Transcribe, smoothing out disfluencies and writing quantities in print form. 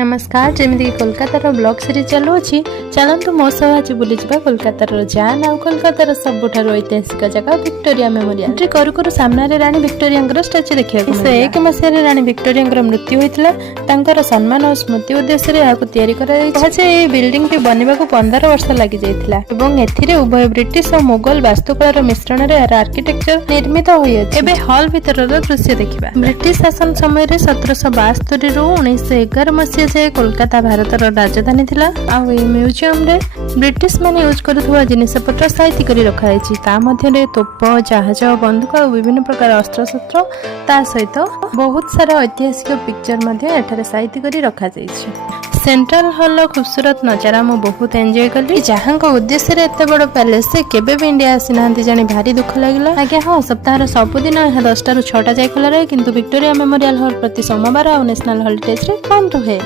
नमस्कार जमीक कोलकातार blog series चलू अच्छी चलतु मो सह आज बुली कोलकातार जान आ कोलकातार सबुठार ऐतिहासिक जगह विक्टोरिया मेमोरियल एंट्री करू करू सामने रानी विक्टोरिया स्टाच्यू देखा 101 मसीह रानी विक्टोरिया मृत्यु होता सम्मान और स्मृति उद्देश्य बिल्डिंग टी बनवा 15 वर्ष लगी जाता उभय ब्रिटिश और मुगल वास्तुकलार मिश्रण में आर्किटेक्चर निर्मित होती हॉल भीतर दृश्य देखा ब्रिटिश शासन समय 1772 रु 1911 मसीह से कोलकाता भारतर राजधानी थिला आउ ए म्यूजियम रे ब्रिटिश माने यूज करथुवा जिनिस पत्र साइती करी रखा है ता मध्य रे तोप जहाज बंदूक और विभिन्न प्रकार अस्त्र शस्त्र ता सहित बहुत सारा ऐतिहासिक पिक्चर मध्य एठारे साइती करी रखा जाइछि। सेंट्रल हॉल खूबसूरत नजारा मु बहुत एंजॉय कली जहां को उद्देश्य रे एते बड़ पैलेस से केबे भी इंडिया आसी नांती जानी भारी दुख लागला आगे हां सप्ताह सबुदिन 10 टा रु 6 टा जाय खुला रहे किंतु विक्टोरिया मेमोरियल हॉल प्रति सोमवार और नेशनल हॉलिडेज रे बंद रहे।